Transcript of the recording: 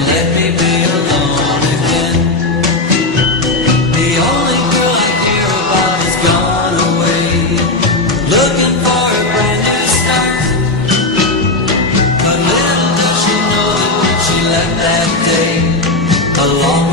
and let me be alone again. The only girl I care about has gone away, looking for a brand new start. But little does she know that when she left that day, along